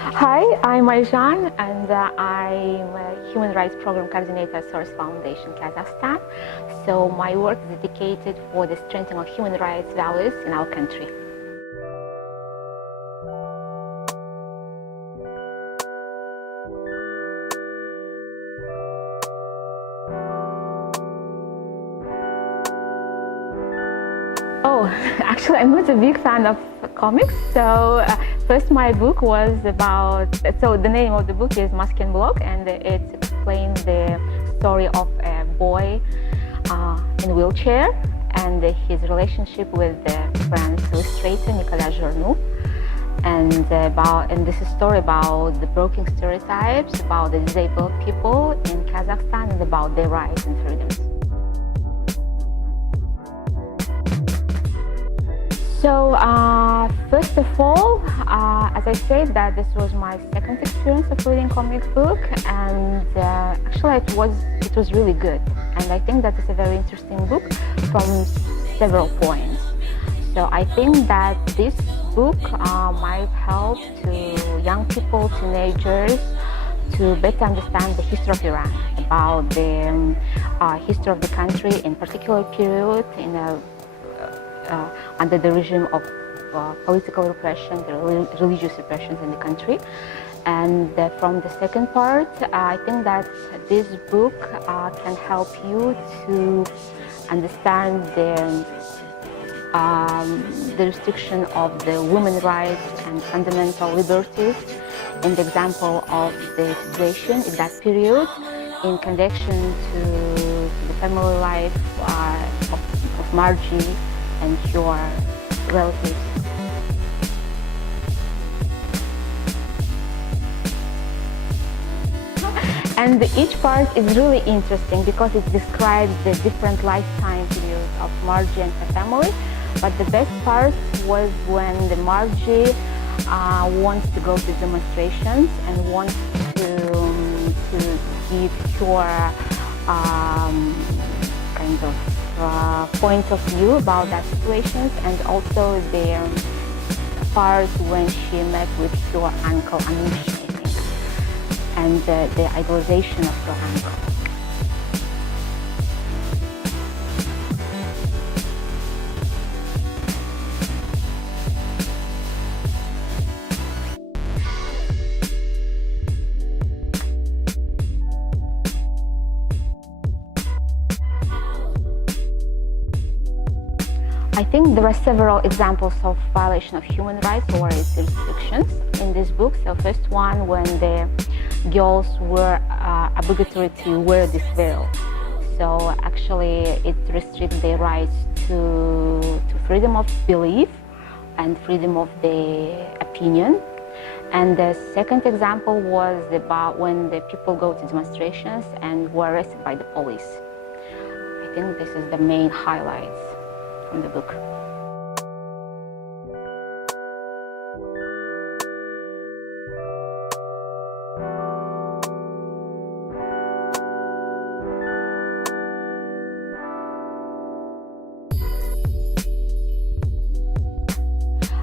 Hi, I'm Aizhan, and I'm a Human Rights Program Coordinator at Source Foundation, Kazakhstan. So my work is dedicated for the strengthening of human rights values in our country. Oh, actually, I'm not a big fan of comics. So first my book was about, so the name of the book is Mask and Block, and it explains the story of a boy in a wheelchair and his relationship with the French illustrator Nicolas Journoux. And this is a story about the broken stereotypes about the disabled people in Kazakhstan and about their rights and freedoms. So first of all, as I said, that this was my second experience of reading comic book, and actually it was really good. And I think that it's a very interesting book from several points. So I think that this book might help to young people, teenagers, to better understand the history of Iran, about the history of the country in particular period in under the regime of political repression, the religious repressions in the country. And from the second part, I think that this book can help you to understand the restriction of the women's rights and fundamental liberties, and the example of the situation in that period in connection to the family life of Margie and your relatives. And each part is really interesting because it describes the different lifetime periods of Margie and her family. But the best part was when the Margie wants to go to demonstrations and wants to give her kind of point of view about that situations, and also the part when she met with her uncle Anish, I think, and the idolization of her uncle. I think there are several examples of violation of human rights or its restrictions in this book. So first one, when the girls were obligatory to wear this veil. So actually it restricts their rights to freedom of belief and freedom of the opinion. And the second example was about when the people go to demonstrations and were arrested by the police. I think this is the main highlights from the book.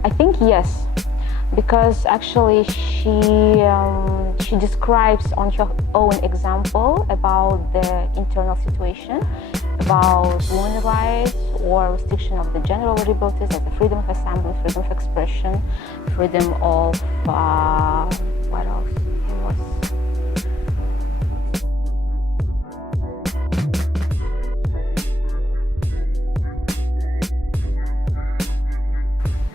I think yes, because actually she describes on her own example about the internal situation, about women's rights or restriction of the general liberties like the freedom of assembly, freedom of expression, freedom of what else?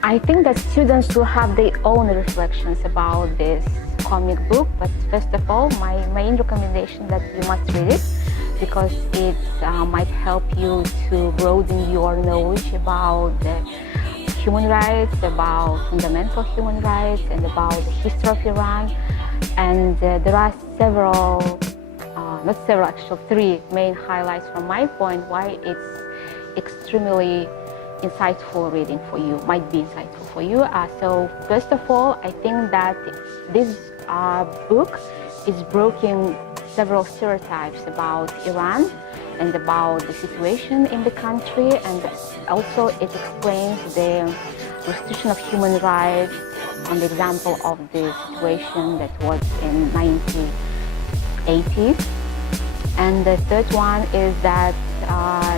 I think that students will have their own reflections about this comic book, but first of all, my main recommendation that you must read it, because it might help you to broaden your knowledge about the human rights, about fundamental human rights, and about the history of Iran. And there are several, not several, actually three main highlights from my point why it's extremely insightful reading for you, might be insightful for you. So first of all, I think that this book is breaking several stereotypes about Iran and about the situation in the country, and also it explains the restriction of human rights on the example of the situation that was in 1980s. And the third one is that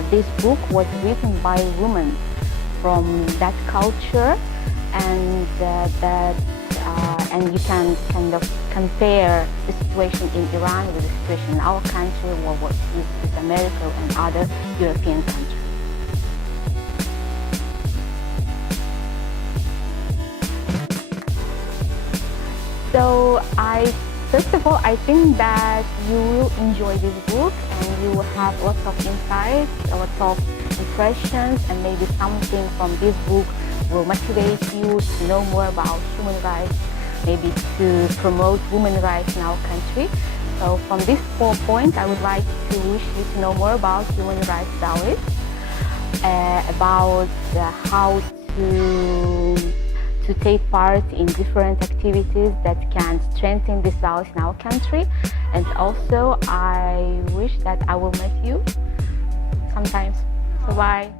this book was written by women from that culture, and and you can kind of compare the situation in Iran with the situation in our country, or what is with America and other European countries. So first of all, I think that you will enjoy this book and you will have lots of insights, lots of impressions, and maybe something from this book will motivate you to know more about human rights, maybe to promote women's rights in our country. So from this point, I would like to wish you to know more about human rights values, about how to take part in different activities that can strengthen these values in our country. And also, I wish that I will meet you sometimes. So bye.